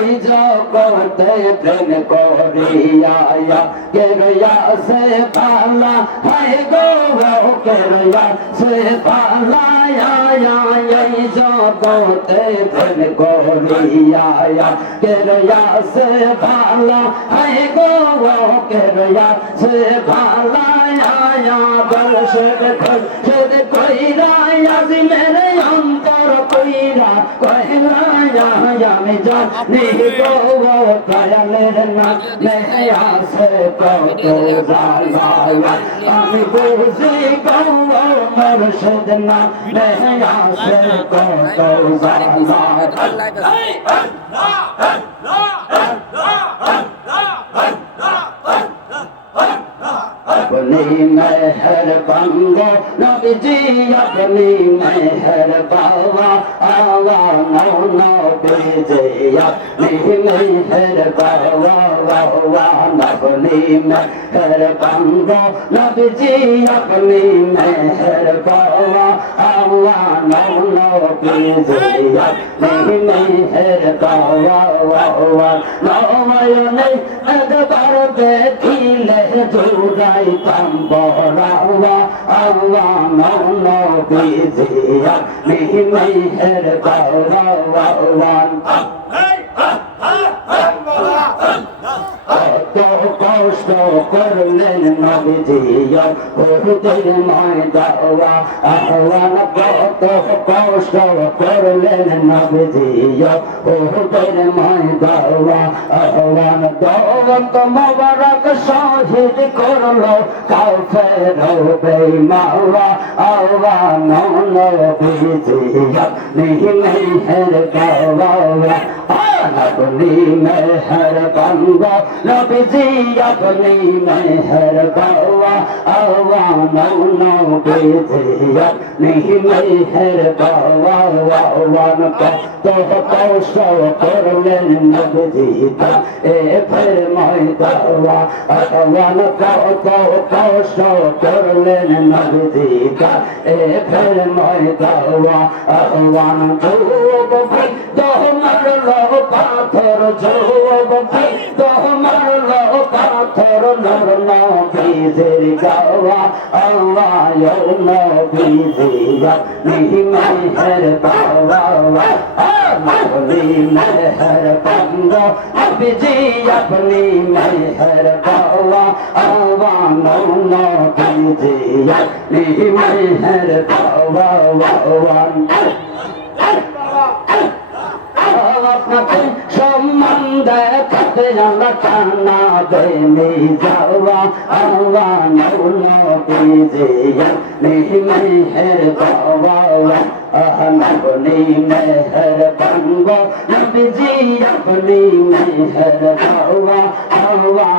এই জগতে প্রেম করিয়া কেরিয়া সে পালা হায় গো কেরিয়া সে পালা এই জগতে প্রেম করিয়া কেরিয়া সে পালা হায় গো কেরিয়া সে পালা বর্ষদ খোদ কইরা আজ মেরে অন্তর কইরা কইরা আমি জানি গো দয়ালের নাম মেহে আসে কত জালা আমি বুঝি গো বর্ষদ নাম মেহে আসে কত জালা अपनी मेहरबान गो नबी जी अपनी मेहरबान आवा नौ नौ बेजे अपनी मेहरबान अपनी मेहरबान गो नबी जी अपनी मेहरबान आवा नौ नौ बेजे अपनी मेहरबान नौ मयने अदबार देखिले जुगाई बरावा अल्लाह मौला बीजिया मेहर बरावान কষ্ট করলেন নবীজিয়া হুজুর ময়দাওয়া আহওয়ান কত কষ্ট করলেন নবীজিয়া হুজুর ময়দাওয়া আহওয়ান দৌলত মোবারক শহীদ করলো কাফের বেঈমানরা আহওয়ান নবীজিয়া মেহের দাওয়া अपनी मेहरबान गो नबी जी अपनी मेहरबान आवा नौ नौ बेजिया नहीं मेहरबान तो कौश करलेन नबी जी ए फिर मैदावा आवान तो कौश करलेन नबी जी ए फिर मैदावा आवान दो मरलो पाथर जोबती तोहमारलो पाथर नर नबीजिर गावा अल्लाह यो नबीजिया नहीं मेहर बावा अपनी मेहर बंदो नबीजी अपनी मेहर बावा अल्लाह नो नबीजिया नहीं मेहर बावा আপনাকে সম্মান দেখাতে আমরা টানা দেনে যাওয়া আল্লাহ নবীজিয়া মেহের বাবা আপনি মেহরবান গো নবীজি আপনি মেহর বাবা আল্লাহ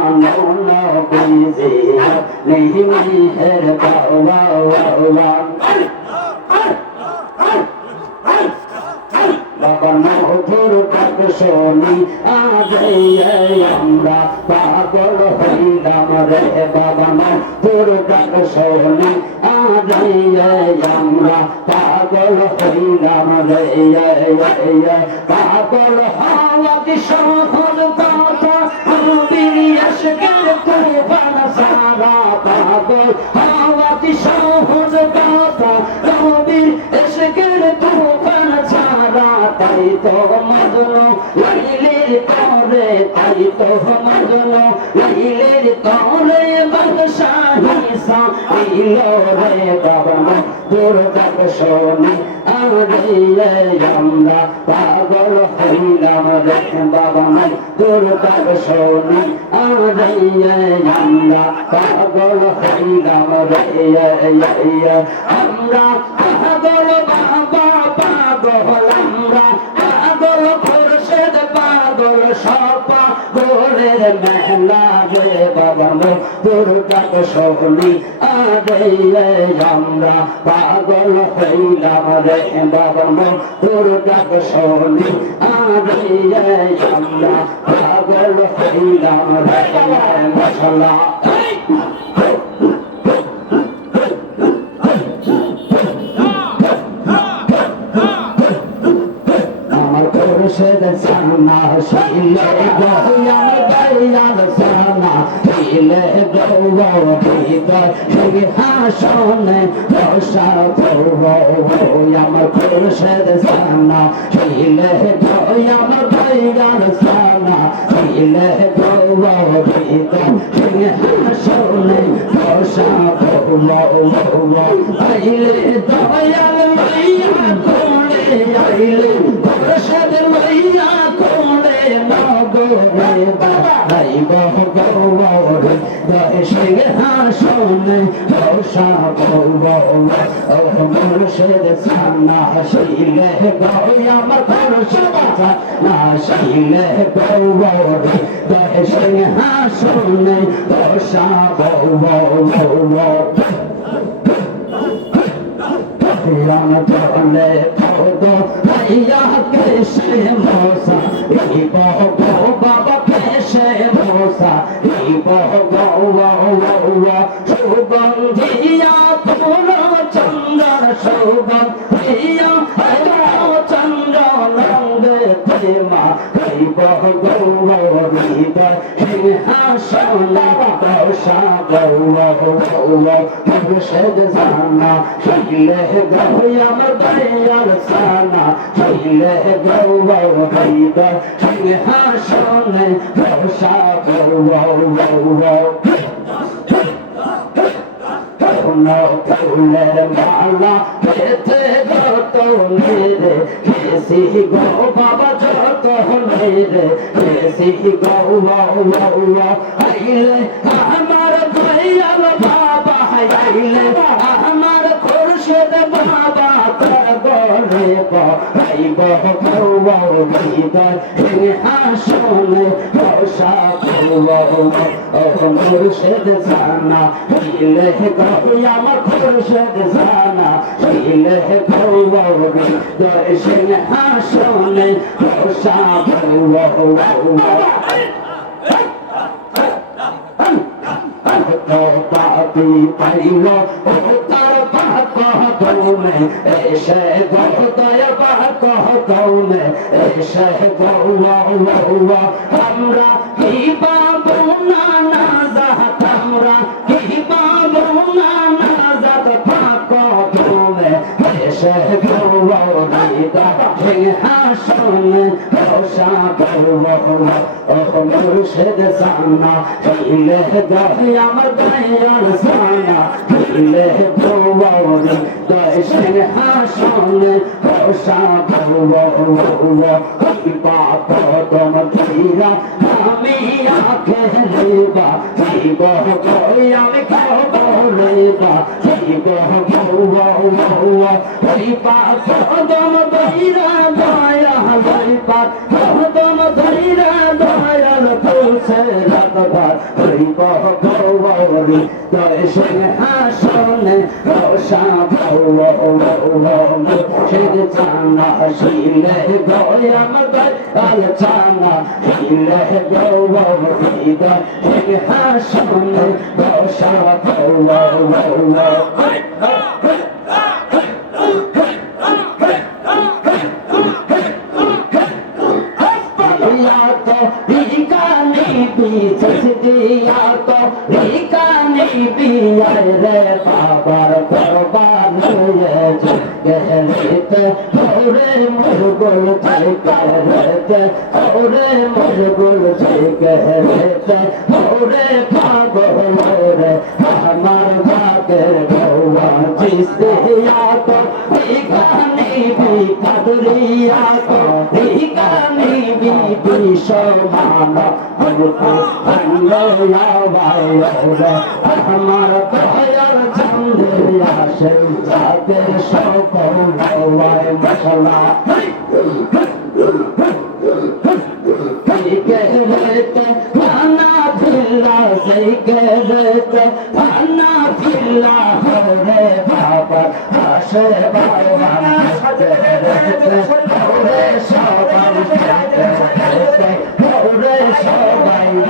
নবীজিয়া মেহের বাবা বাবা মধুর ডাক শুনি আজ আমরা পাগল হইলাম রে বাবা মধুর ডাক শুনি আজ আমরা পাগল হইলাম রে পাগল হওয়া কি সহজ কথা আশকের তুফান সারা পাগল হওয়া কি সহজ কথা নবীর আশকের তুফান তাই তো মজনু লাইলের তরে তাই তো মজনু লাইলের তরে বাদশাহী সাইল রে বাবা তোর ডাক শুনি আরে আমরা পাগল হইলাম রে বাবা তোর ডাক শুনি আরে আমরা পাগল হইলাম রে আমরা পাগল বাবা পাগল আমরা পাগল খুরশেদ পাগল সপা গোলের মেহলা রে বাবা তোর ডাক শুনি আরে আমরা পাগল হইলাম রে বাবা তোর ডাক শুনি আরে আমরা পাগল হইলাম রে মশলা না শিলে গয়ার দয়াল সানা শিলে গৌরবিদয় সিংহাসনে বসাবো আমার খুরশেদ সানা শিলে গয়ার দয়াল সানা শিলে গৌরবিদয় সিংহাসনে বসাবো আইলে দয়াল মাইয়া কোলে আইলে খুরশেদ মাইয়া কোলে নগরে বাবাইব গৌরে দয় সিংহাসনে বসাবো মুর্শিদ সানা শিলে গয়া আমার খুরশেদ সানা শিলে গৌরে দয় সিংহাসনে বসাবো রাম চলে খোদ ভাইয়া কেশে মোসা এই বহো বাবা কেশে মোসা এই বহো সুগন্ধিয়া পুর চন্দন সুগন্ধিয়া চন্দ্র নন্দে প্রেমা এই বহো গৌরবিদয় সিংহাসনে বসাবো মুর্শিদ সানা শিলে গয়ার দয়াল সানা শিলে গৌরবিদয় সিংহাসনে বসাবো ফুলের মালা পেতে যত মেরে কেসি গো বাবা যত মেরে কেসি গো আইলে আমার দয়াল বাবা আইলে আমার খুরশেদ বাবা তোর গলে আইব গৌরবিদয় সিংহাসনে বসাবো মুর্শিদ সানা শিলে গয়া আমার খুরশেদ সানা শিলে গৌরবিদয় সিংহাসনে বসাবো পাপি পাইল ও তার পাক দৌনে এসে গদয় পাক দৌনে এসে গৌলা আমরা কি পাবো না নাজাত আমরা কি পাবো না নাজাত পাক দৌনে এসে গৌরবিদয় সিংহাসনে বসাবো মুর্শিদ সানা শিলে গয়া আমার দয়াল সানা শিলে গৌরবিদয় সিংহাসনে বসাবো পাপ তম ধীরা আমি আঁখে লেবা জীব আমি খবরেবা জীব পাপ তম ধীরা দয়া পাপ তম ধীরা দয়াল পুষে রাতবার হইব গৌরী দয় সিংহাসনে বসাবো মুর্শিদ সানা শিলে গয়া দয়াল সানা শিলে গৌরবিদয় সিংহাসনে বসাবো রে বাবার করবান হয়েছে গেলেতে ওরে মুরগুল গেলেতে ওরে মুরগুল গেলেতে ওরে পাগল রে আমার ভাগের গৌয়া জিসিয়া তো বিগানি বিকাদরিয়া তো বিগানি বিসমান আমার দয়ার চন্দ্রে আসে তাদের সকল মশলা Ana Pilla, say get it. Ana Pilla, hore Baba, Ashe Baba, hore Shaban, hore Shaban,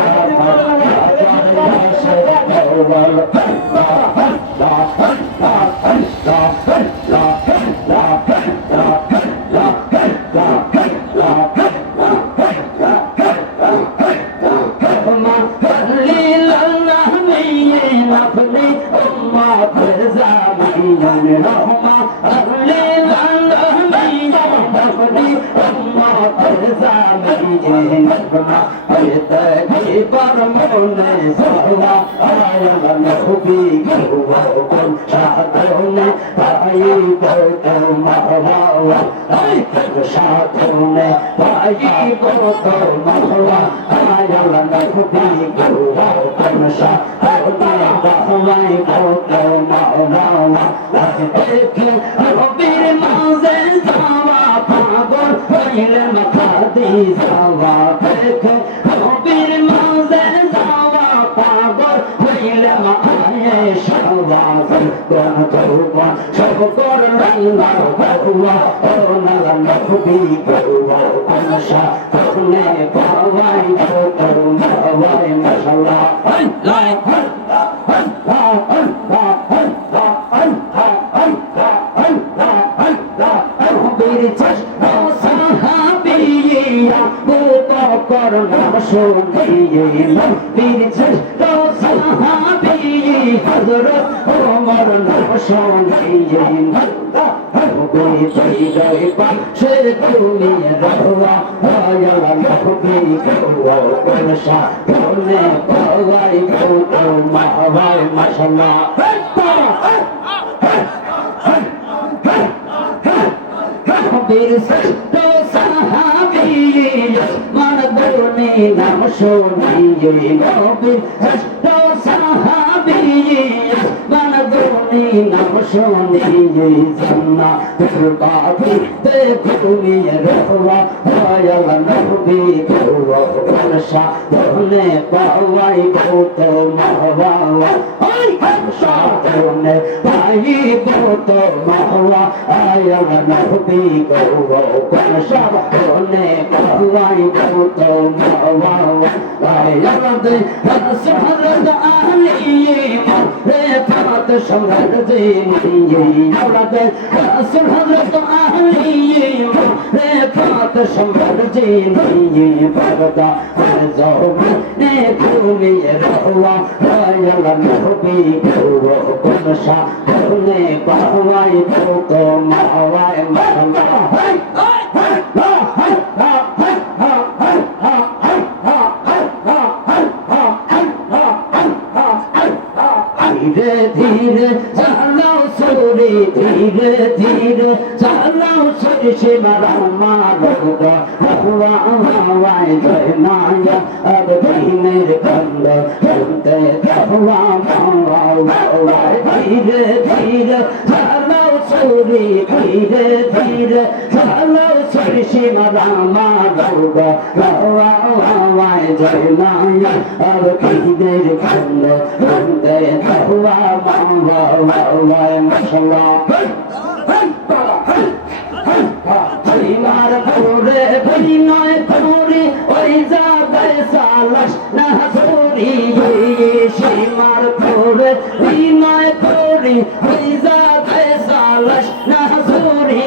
দিয়ে নগমা হইতে গিবার মনে সাওয়া আয়াল নবী গৌয়া কোন সাধনে পাইব তোমাওয়া আই সাধনে পাইব তোমাওয়া আয়াল নবী গৌয়া কোন সাধনে পাইব তোমাওয়া দেখে নবীর মাঝে যাওয়া পাগল হইলেন খাদিজা দেখে নবীর মাঝে যাওয়া পাগল হইলেন আয়েশা কোন তওবা সব করলেন না গৌয়া ও নালা নবী গৌয়া কোন সাধনে পাওয়াই তোমাওয়াই মাশাআল্লাহ সাহাবিয়া ভূত করলাম শুনিয়ে নবীর শ্রেষ্ঠ সাহাবি হযরত ওমর নাম শুনিয়ে হৃদয় পাশের তুমি রহবা আয়াল নবী গৌয়া কোন সাধনে পাওয়াই তোমাওয়াই মাশাআল্লাহ নবীর শ্রেষ্ঠ সাহাবী মানদুনি নাম শুনিয়ে নবীর শ্রেষ্ঠ সাহাবী মানদুনি নাম শুনিয়ে জান্নাতুল বাগিতে তুমি রহবা আয়াল নবী গৌয়া কোন সাধনে পাওয়াই তোমাওয়া আই সাধনে পাইব তোমাওয়া আয়াল নবী গৌয়া কোন সাধনে পাওয়াই তোমাওয়া আয়াল দে সুহরত আহলিয়ে রে ফাত সম্রাট জিনিয়ে আওলাদ সুহরত আহলিয়ে রে ফাত সম্রাট জিনিয়ে পরদা জওনে তুমি রহবা আয়াল নবী গৌয়া কোন সাধনে পাওয়াই তোমাওয়াই মাশাআল্লাহ ধীরে ধীরে চালাও সুরি ধীরে ধীরে চালাও সুরি সীমারা মারগ হওয়া হওয়ায় জয় নায়া আর দিনের কন্দ শুনতে হওয়া হওয়ায় ধীরে ধীরে চালাও সুরি ধীরে ধীরে চালাও সুরি সীমারা মারগ হওয়া হওয়ায় জয় নায়া আর দিনের কন্দ শুনতে হওয়া হওয়ায় মাশাআল্লাহ পরিবার করে বিনয় করে ওই জায়গায় সালাস না করি সীমার করে বিনয় করে ওই জায়গায় সালাস না করি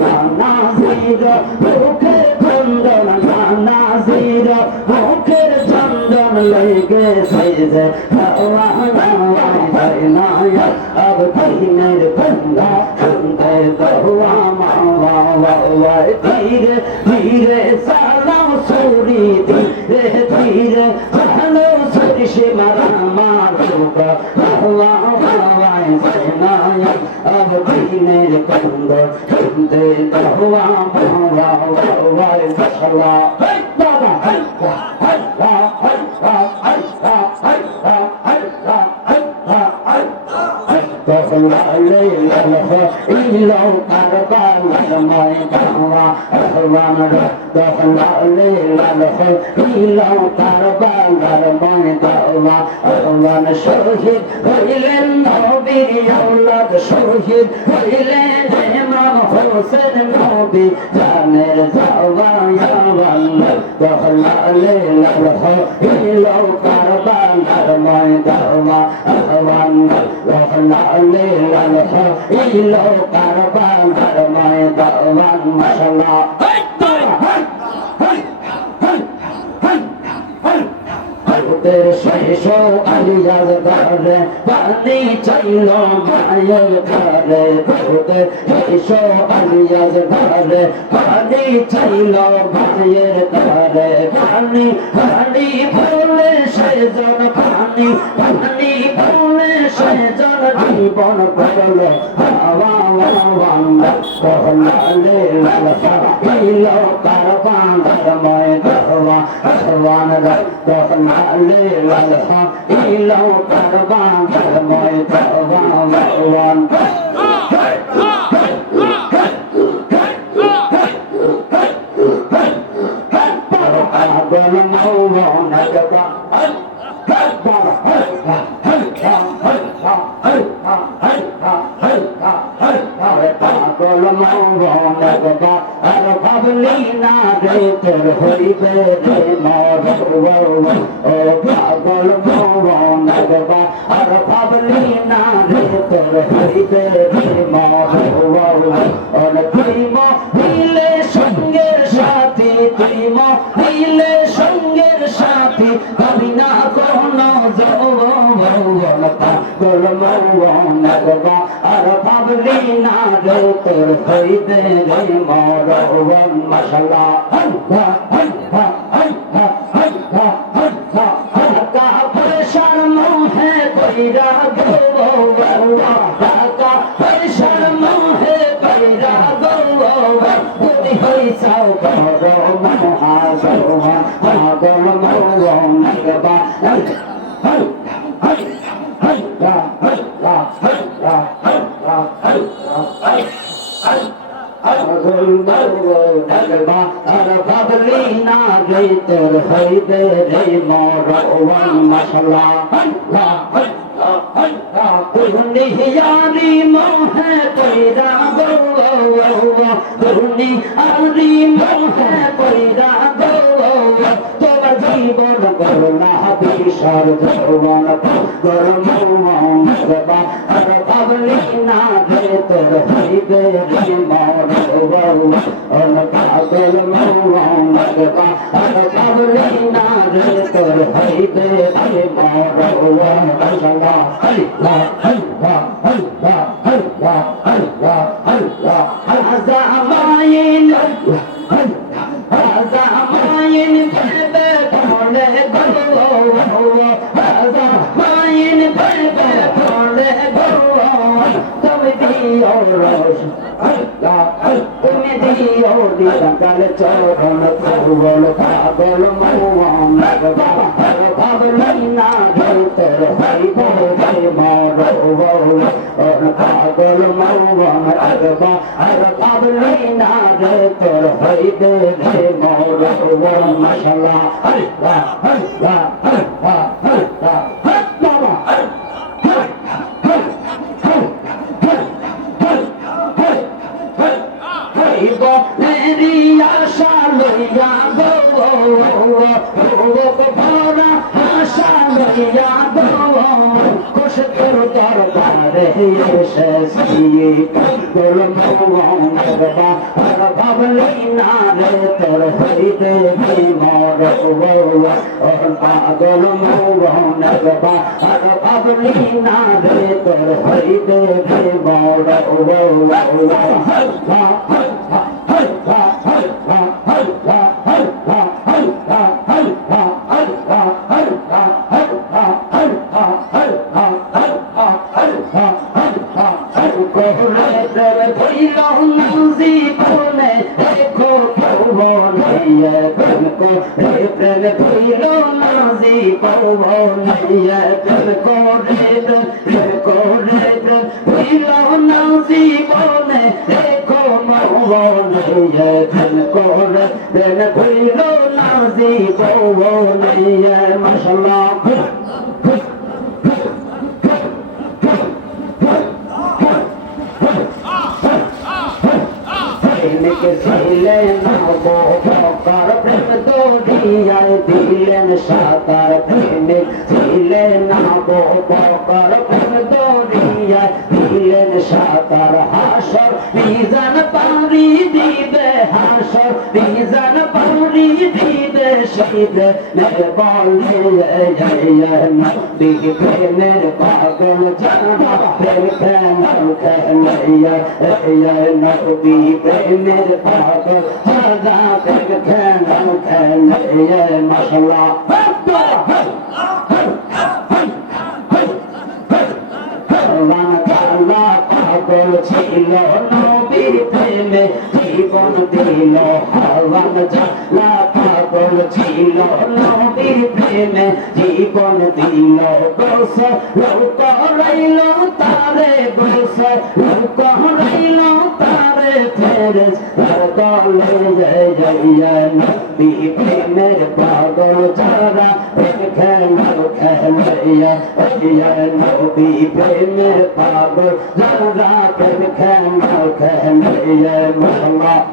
নানাজির মুখে চন্দন নানাজির মুখের চন্দন লেগে যে হওয়া হওয়ায় নায়া अब দিনের বন্ধা শুনতে হওয়া মাওয়ায় ধীরে ধীরে সালাম সুরি ধীরে ধীরে ভালো সুরি সীমারা মারুক হওয়া হওয়ায় নায়া अब দিনের বন্ধা শুনতে হওয়া মাওয়ায় মাশাআল্লাহ বাবা ইলো কারবালার ময়দানে আহ্বান দহলালে লালহ ইলো কারবালার ময়দানে আহ্বান শহীদ হইলেন নবীর আওলাদ শহীদ হইলেন ইমাম হোসেন নবী জানের জাওয়ান দহলালে লালহ ইলো কারবালার ময়দানে আহ্বান দহলালে লালহ ইলো কারবালার ময়দানে মাশাআল্লাহ বহুদের শেষ আলিয়ার ঘরে পানি চাইল মায়ের ঘরে বহুদের শেষ আলিয়ার ঘরে পানি চাইল মায়ের ঘরে পানি পানি বলে সেজন পানি পানি বলে সেজন জীবন করল হাওয়া ওয়ান্ডা কহলালে লালসা ইল কারবানের ময়দাওয়া ওয়ান্ডা কহলালে লালসা ইল কারবানের ময়দাওয়া ওয়ান্ডা পাগল মৌনা জবা পাগল মৌনা জবা আর ভাবলি না রে তোর হইবে রে মর ও পাগল মৌনা জবা আর ভাবলি না রে তোর হইবে রে মর তুই মহিলে সঙ্গের সাথী তুই মহিলে সঙ্গের সাথী আমি না কোনো যৌবন পাগল মৌনা জবা আর ভাবলি না রে তোর হইবে রে মরণ মশলা পয়সার মোহে কইরা গো টাকা পয়সার মোহে কইরা গো তুমি হইছাও বড় মহাজওয়া পাগল মৌনা জবা ভাবলি না রে তোর হইবে রে মরণ মশলা দুনিয়ারি মোহে কইরা গো দুনিয়ারি মোহে কইরা গো তোমার জীবন করলা বিশাল যৌবন পাগল মৌনা জবা আর ভাবলি না রে তোর হইবে রে মরণ পাগল মৌনা জবা আর ভাবলি না রে তোর হইবে রে মরণ মশলা আজামাইন আজামাইন ভেবে পড়ে গো আজামাইন ভেবে পড়ে গো তুমি দিও রোজ তুমি দিও দিশাকাল চরণ ফুল পাগল মৌনা জবা ভাবলি না রে তোর হইবে রে মরণ পাগল মৌনা জবা আর ভাবলি না রে তোর হইবে রে মরণ মশলা আশা লইয়া গো ভরা আশা লইয়া গো খুশ তোর দরবারে এসেছি পাগল মৌনা জবা আর ভাবলি না রে তোর হইবে রে মরণ পাগল মৌনা জবা আর ভাবলি না রে তোর হইবে রে মরণ জীবনে দেখো প্রেম ধইল না জীবনে প্রেম করে ধইল না জীবনে দেখো মৌনে প্রেম করে ধইল না জীবনে মশলা ছিলেন বকর প্রেম দরিয়ায় দিলেন সাঁতার প্রেমিক ছিলেন বকর প্রেম দরিয়ায় দিলেন সাঁতার হাসর মিজান পারি দিবে হাসর মিজান পারি দিবে সেই বলে নবী প্রেমের পাগল যারা প্রেম খেলাইয়া নবী প্রেমের পাগল যারা প্রেম খেলাইয়া মাশাআল্লাহ পাগল ছিল নবীর প্রেমে জীবন দিল হাওয়ান জালা পাগল ছিল নবীর প্রেমে জীবন দিল বস লোক রইল তারে বস লোক রইল তারে ফেরেস তার দলে জয় নবী প্রেমের পাগল যারা প্রেম খেলাইয়া নবী প্রেমের পাগল যারা প্রেম খেলাইয়া মাশাআল্লাহ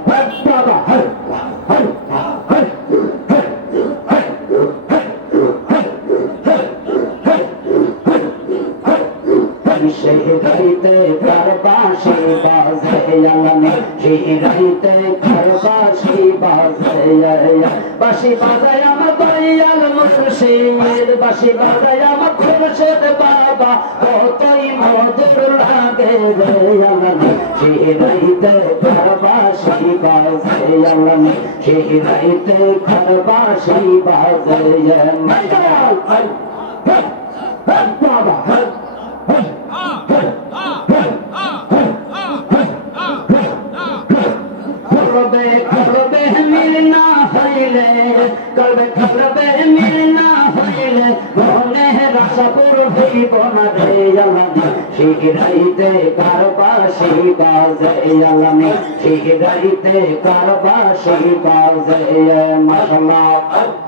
সেই রাইতে কারবাসি বাজে আলামি সেই রাইতে কারবাসি বাজে বাসি বাজায় আমার দয়াল মুর্শিদ বাসি বাজায় আমার খুরশেদ বাবা কতই মধুর লাগে রে আলামি সেই রাইতে কারবাসি বাজে আলামি সেই রাইতে কারবাসি বাজে বাবা করবে মিলনা হইলে করবে মিলনা হইলে মনে রাশা পুর হইব না রে আলামি সেই রাইতে কারবাসি বাজে আলামি সেই রাইতে কারবাসি বাজে মাশাআল্লাহ